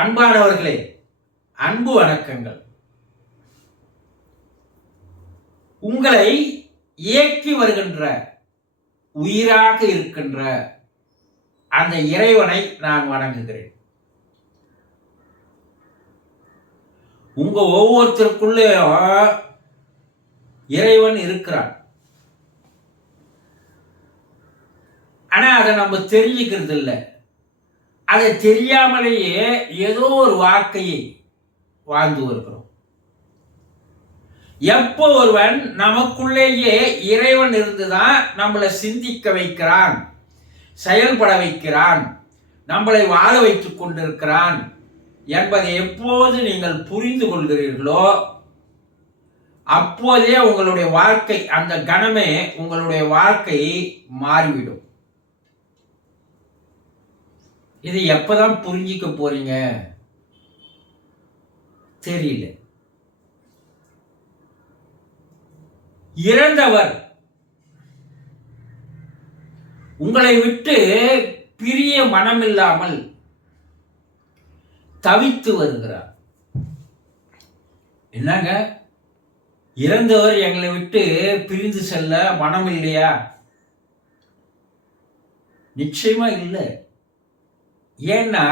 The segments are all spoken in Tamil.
அன்பானவர்களே அன்பு வணக்கங்கள். உங்களை இயக்கி வருகின்ற உயிராக இருக்கின்ற அந்த இறைவனை நான் வணங்குகிறேன். உங்க ஒவ்வொருத்தருக்குள்ளேயும் இறைவன் இருக்கிறான். ஆனா அதை நம்ம தெரிஞ்சுக்கிறது இல்லை அதை தெரியாமலேயே ஏதோ ஒரு வாழ்க்கையை வாழ்ந்து வருகிறோம். எப்போ ஒருவன் நமக்குள்ளேயே இறைவன் இருந்துதான் நம்மளை சிந்திக்க வைக்கிறான் செயல்பட வைக்கிறான் நம்மளை வாழ வைத்துக் கொண்டிருக்கிறான் என்பதை எப்போது நீங்கள் புரிந்து கொள்கிறீர்களோ அப்போதே உங்களுடைய வாழ்க்கை அந்த கணமே உங்களுடைய வாழ்க்கை மாறிவிடும். இது எப்பதான் புரிஞ்சிக்க போறீங்க? தெரியல. இறந்தவர் உங்களை விட்டு பிரிய மனமில்லாமல் தவித்து வருகிறார். என்னங்க? இறந்தவர் எங்களை விட்டு பிரிந்து செல்ல மனம் இல்லையா நிச்சயமா இல்லை. ஏன்னா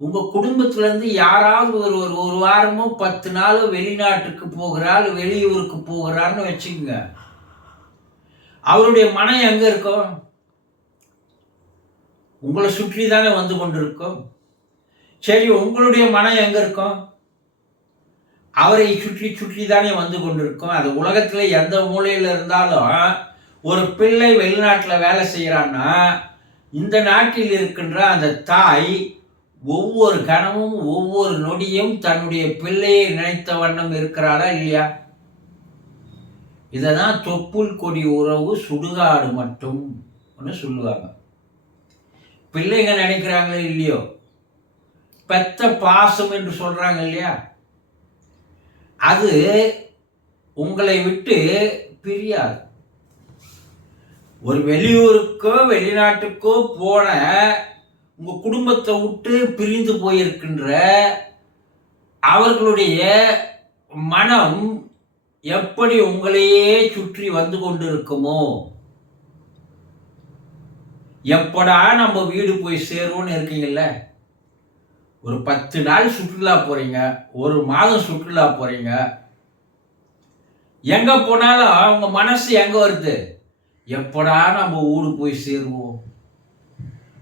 உங்க குடும்பத்துலேருந்து யாராவது ஒரு ஒரு ஒரு வாரமோ பத்து நாளோ வெளிநாட்டுக்கு போகிறாள் வெளியூருக்கு போகிறான்னு வச்சுக்கோங்க. அவருடைய மனம் எங்கே இருக்கும் உங்களை சுற்றி தானே வந்து கொண்டிருக்கும் சரி உங்களுடைய மனம் எங்கே இருக்கும் அவரை சுற்றி சுற்றி தானே வந்து கொண்டிருக்கும் அது உலகத்தில் எந்த மூலையில் இருந்தாலும் ஒரு பிள்ளை வெளிநாட்டில் வேலை செய்கிறான்னா இந்த நாட்டில் இருக்கின்ற அந்த தாய் ஒவ்வொரு கணமும் ஒவ்வொரு நொடியும் தன்னுடைய பிள்ளையை நினைத்த வண்ணம் இருக்கிறாளா இல்லையா? இதை தான் தொப்புள் கொடி உறவு சுடுகாடு மட்டும் சொல்லுவாங்க. பிள்ளைங்க நினைக்கிறாங்களோ இல்லையோ? பெத்த பாசம் என்று சொல்றாங்க இல்லையா? அது உங்களை விட்டு பிரியாது. ஒரு வெளியூருக்கோ வெளிநாட்டுக்கோ போன உங்க குடும்பத்தை விட்டு பிரிந்து போயிருக்கின்ற அவர்களுடைய மனம் எப்படி உங்களையே சுற்றி வந்து கொண்டிருக்குமோ? எப்படா நம்ம வீடு போய் சேருவோம்னு இருக்கீங்கல்ல? ஒரு பத்து நாள் சுற்றுலா போறீங்க ஒரு மாதம் சுற்றுலா போறீங்க. எங்க போனாலும் உங்க மனசு எங்க வருது? எப்படா நம்ம ஊடு போய் சேருவோம்?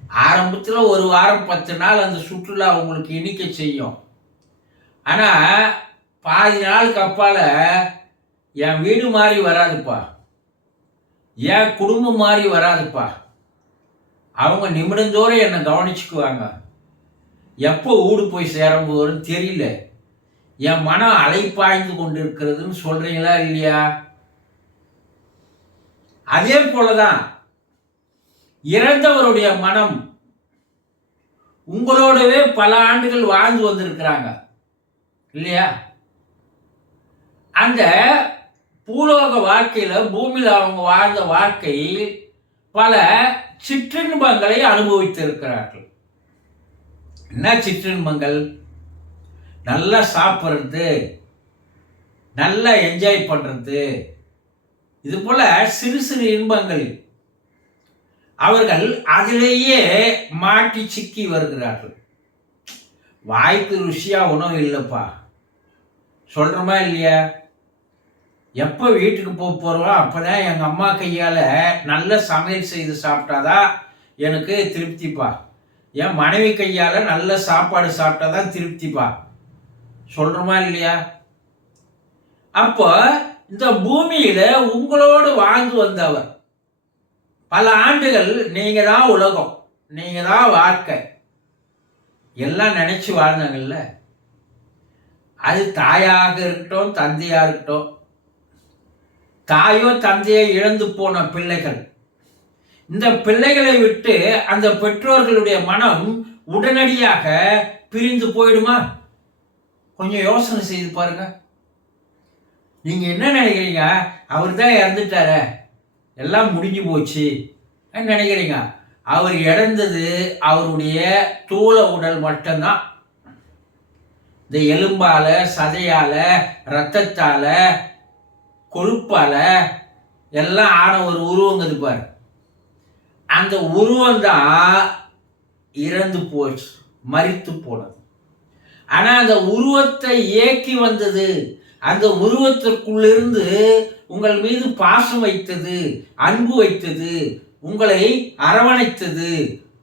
ஆரம்பத்தில் ஒரு வாரம் பத்து நாள் அந்த சுற்றுலா உங்களுக்கு இனிக்க செய்யும். ஆனால் பாதி நாளுக்கு அப்பால் என் வீடு மாதிரி வராதுப்பா. என் குடும்பம் மாதிரி வராதுப்பா. அவங்க நிமிடந்தோறும் என்னை கவனிச்சுக்குவாங்க. எப்போ ஊடு போய் சேரும்போதுன்னு தெரியல. என் மனம் அலைப்பாய்ந்து கொண்டு இருக்கிறதுன்னு சொல்கிறீங்களா இல்லையா? அதே போலதான்? இறந்தவருடைய மனம் உங்களோடவே பல ஆண்டுகள் வாழ்ந்து வந்திருக்கிறாங்க. இல்லையா? அந்த பூலோக வாழ்க்கையில் பூமியில் அவங்க வாழ்ந்த வாழ்க்கை பல சிற்றின்பங்களை அனுபவித்திருக்கிறார்கள். என்ன சிற்றின்பங்கள்? நல்லா சாப்பிட்றது நல்லா என்ஜாய் பண்ணுறது இது போல சிறு சிறு இன்பங்கள். அவர்கள் அதிலேயே மாட்டி சிக்கி வருகிறார்கள். வாய்க்கு ருசியா உணவு இல்லைப்பா. சொல்கிறோமா இல்லையா? எப்போ வீட்டுக்கு போக போகிறோம் அப்போ தான் எங்கள் அம்மா கையால் நல்ல சமையல் செய்து சாப்பிட்டாதான் எனக்கு திருப்திப்பா. என் மனைவி கையால் நல்ல சாப்பாடு சாப்பிட்டாதான் திருப்திப்பா. சொல்கிறோமா இல்லையா? அப்போ இந்த பூமியில் உங்களோடு வாழ்ந்து வந்தவர். பல ஆண்டுகள் நீங்கள் தான் உலகம் நீங்கள் தான் வாழ்க்கை. எல்லாம் நினச்சி வாழ்ந்தாங்கல்ல அது தாயாக இருக்கட்டும் தந்தையாக இருக்கட்டும். தாயோ தந்தையோ இழந்து போன பிள்ளைகள். இந்த பிள்ளைகளை விட்டு அந்த பெற்றோர்களுடைய மனம் உடனடியாக பிரிந்து போயிடுமா? கொஞ்சம் யோசனை செய்து பாருங்க. நீங்கள் என்ன நினைக்கிறீங்க? அவர் தான் இறந்துட்டார. எல்லாம் முடிஞ்சு போச்சு. நினைக்கிறீங்க? அவர் இழந்தது அவருடைய தூள உடல் மட்டும்தான். இந்த எலும்பால சதையால ரத்தத்தால கொழுப்பால எல்லாம் ஆன ஒரு உருவங்கிறது பாரு. அந்த உருவம் தான் இறந்து போச்சு மறித்து போனது. ஆனால் அந்த உருவத்தை இயக்கி வந்தது அந்த உருவத்திற்குள்ளிருந்து உங்கள் மீது பாசம் வைத்தது அன்பு வைத்தது உங்களை அரவணைத்தது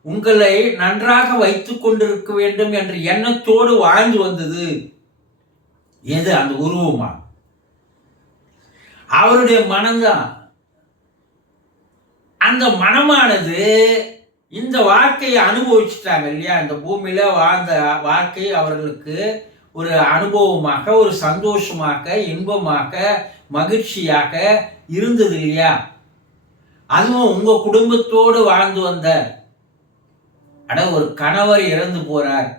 உங்களை நன்றாக வைத்து கொண்டிருக்க வேண்டும் என்ற எண்ணத்தோடு வாழ்ந்து வந்தது. எது அந்த உருவமா? அவருடைய மனம்தான். அந்த மனமானது இந்த வாழ்க்கையை அனுபவிச்சுட்டாங்க இல்லையா? இந்த பூமியில வாழ்ந்த வாழ்க்கை அவர்களுக்கு ஒரு அனுபவமாக ஒரு சந்தோஷமாக இன்பமாக மகிழ்ச்சியாக இருந்தது இல்லையா? அதுவும் உங்க குடும்பத்தோடு வாழ்ந்து வந்த அட ஒரு கணவர் இறந்து போறார்.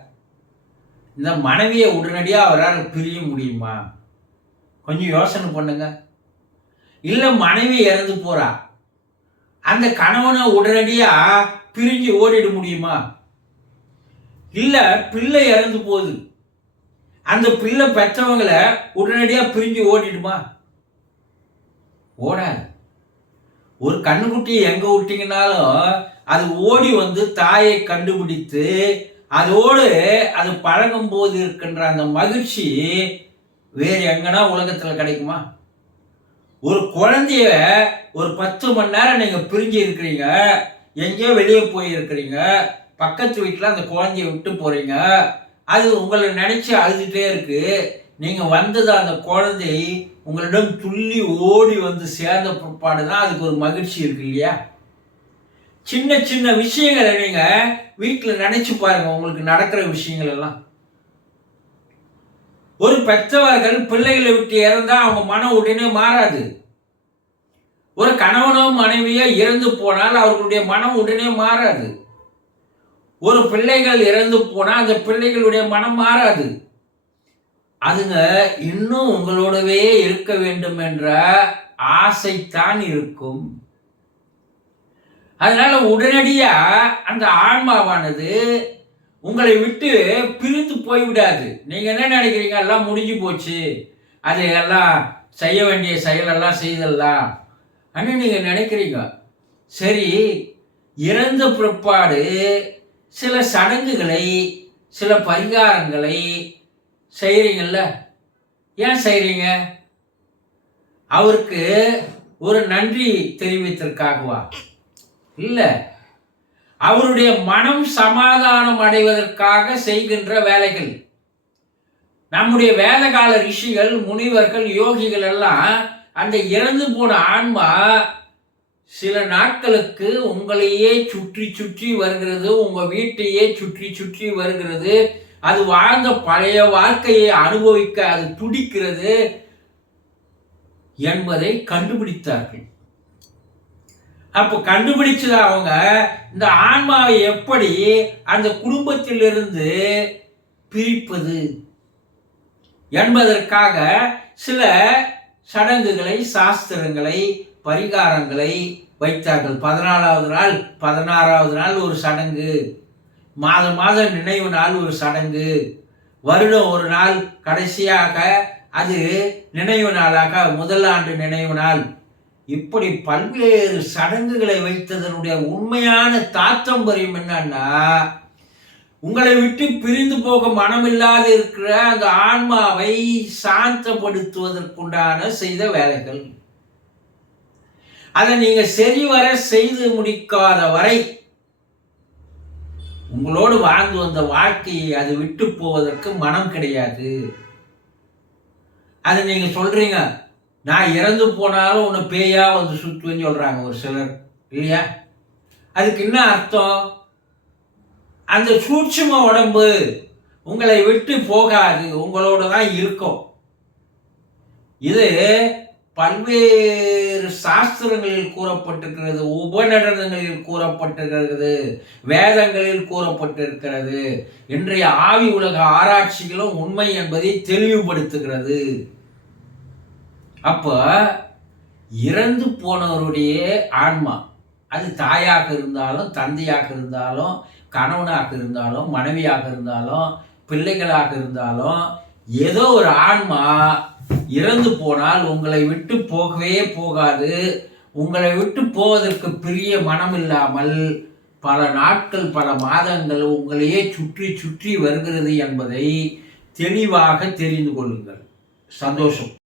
இந்த மனைவியை உடனடியாக அவரால் பிரிய முடியுமா? கொஞ்சம் யோசனை பண்ணுங்க. இல்லை மனைவி இறந்து போறா. அந்த கணவனை உடனடியாக பிரிஞ்சு ஓடிட முடியுமா? இல்லை பிள்ளை இறந்து போகுது. அந்த பிள்ளை பெற்றவங்களை உடனடியாக பிரிஞ்சு ஓடிடுமா? ஓடாது. ஒரு கண்ணுக்குட்டியை எங்கே விட்டிங்கனாலும் அது ஓடி வந்து தாயை கண்டுபிடித்து அதோடு அது பழகும் போது இருக்கின்ற அந்த மகிழ்ச்சி வேறு எங்கன்னா உலகத்தில் கிடைக்குமா? ஒரு குழந்தைய ஒரு பத்து மணி நேரம் நீங்கள் பிரிஞ்சு இருக்கிறீங்க எங்கேயோ வெளியே போயிருக்கிறீங்க பக்கத்து வீட்டில் அந்த குழந்தைய விட்டு போகிறீங்க அது உங்களை நினைச்சு அழுதுகிட்டே இருக்கு. நீங்கள் வந்தது அந்த குழந்தை உங்களிடம் துள்ளி ஓடி வந்து சேர்ந்த பிற்பாடு தான் அதுக்கு ஒரு மகிழ்ச்சி இருக்கு இல்லையா? சின்ன சின்ன விஷயங்களை நீங்கள் வீட்டில் நினைச்சு பாருங்க உங்களுக்கு நடக்கிற விஷயங்கள் எல்லாம். ஒரு பெற்றவர்கள் பிள்ளைகளை விட்டு இறந்தால் அவங்க மனம் உடனே மாறாது. ஒரு கணவனோ மனைவியோ இறந்து போனால் அவர்களுடைய மனம் உடனே மாறாது. ஒரு பிள்ளைகள் இறந்து போனால் அந்த பிள்ளைகளுடைய மனம் மாறாது. அதுங்க இன்னும் உங்களோடவே இருக்க வேண்டும் என்ற ஆசைத்தான் இருக்கும். அதனால உடனடியா அந்த ஆன்மாவானது உங்களை விட்டு பிரிந்து போய்விடாது. நீங்க என்ன நினைக்கிறீங்க? எல்லாம் முடிஞ்சு போச்சு. அது எல்லாம் செய்ய வேண்டிய செயலெல்லாம் செய்தல்லாம் அப்படின்னு நீங்க நினைக்கிறீங்க. சரி இறந்த பிற்பாடு சில சடங்குகளை சில பரிகாரங்களை செய்கிறீங்கல்ல ஏன் செய்கிறீங்க அவருக்கு ஒரு நன்றி தெரிவித்திருக்காகவா? இல்லை. அவருடைய மனம் சமாதானம் அடைவதற்காக செய்கின்ற வேலைகள். நம்முடைய வேதகால ரிஷிகள் முனிவர்கள் யோகிகள் எல்லாம் அந்த இறந்து போன ஆன்மா சில நாட்களுக்கு உங்களையே சுற்றி சுற்றி வருகிறது உங்கள் வீட்டையே சுற்றி சுற்றி வருகிறது. அது வாழ்ந்த பழைய வாழ்க்கையை அனுபவிக்க அது துடிக்கிறது என்பதை கண்டுபிடித்தார்கள். அப்போ கண்டுபிடிச்சது அவங்க இந்த ஆன்மாவை எப்படி அந்த குடும்பத்திலிருந்து பிரிப்பது என்பதற்காக சில சடங்குகளை சாஸ்திரங்களை பரிகாரங்களை வைத்தார்கள். பதினாலாவது நாள் பதினாறாவது நாள் ஒரு சடங்கு. மாதம் மாதம் நினைவு நாள் ஒரு சடங்கு. வருடம் ஒரு நாள் கடைசியாக அது நினைவு நாளாக முதல் ஆண்டு நினைவு நாள். இப்படி பல்வேறு சடங்குகளை வைத்ததனுடைய உண்மையான தாத்தம்பரியம் என்னன்னா உங்களை விட்டு பிரிந்து போக மனமில்லாத இருக்கிற அந்த ஆன்மாவை சாந்தப்படுத்துவதற்குண்டான செய்த வேலைகள். அதை நீங்க சரிவர செய்து முடிக்காத வரை உங்களோடு வாழ்ந்து வந்த வாழ்க்கையை அது விட்டு போவதற்கு மனம் கிடையாது. அது நீங்க சொல்றீங்க. நான் இறந்து போனாலும் உன்னை பேயா வந்து சுத்துவேன்னு சொல்றாங்க ஒரு சிலர் இல்லையா? அதுக்கு என்ன அர்த்தம்? அந்த சூட்சும உடம்பு உங்களை விட்டு போகாது உங்களோட தான் இருக்கும். இது பல்வேறு சாஸ்திரங்களில் கூறப்பட்டிருக்கிறது உபநடனங்களில் கூறப்பட்டிருக்கிறது வேதங்களில் கூறப்பட்டிருக்கிறது. இன்றைய ஆவி உலக ஆராய்ச்சிகளும் உண்மை என்பதை தெளிவுபடுத்துகிறது. அப்ப இறந்து போனவருடைய ஆன்மா அது தாயாக இருந்தாலும் தந்தையாக இருந்தாலும் கணவனாக இருந்தாலும் மனைவியாக இருந்தாலும் பிள்ளைகளாக இருந்தாலும் ஏதோ ஒரு ஆன்மா இறந்து போனால் உங்களை விட்டு போகவே போகாது. உங்களை விட்டு போவதற்கு பெரிய மனம் இல்லாமல் பல நாட்கள் பல மாதங்கள் உங்களையே சுற்றி சுற்றி வருகிறது என்பதை தெளிவாக தெரிந்து கொள்ளுங்கள். சந்தோஷம்.